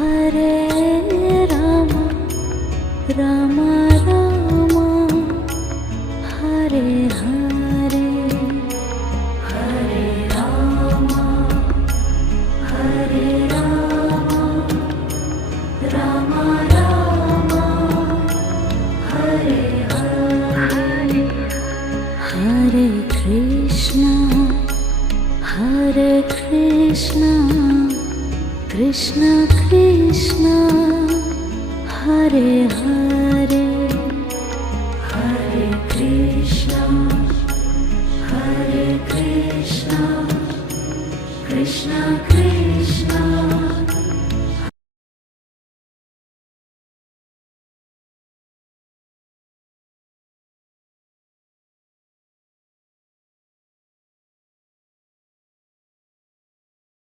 హరే రామ రామ రామ హరే హరే హరే రామ హరే రామ రామ రామ హరే హరే హరే కృష్ణ కృష్ణ కృష్ణ హరే హరే హరే కృష్ణ కృష్ణ కృష్ణ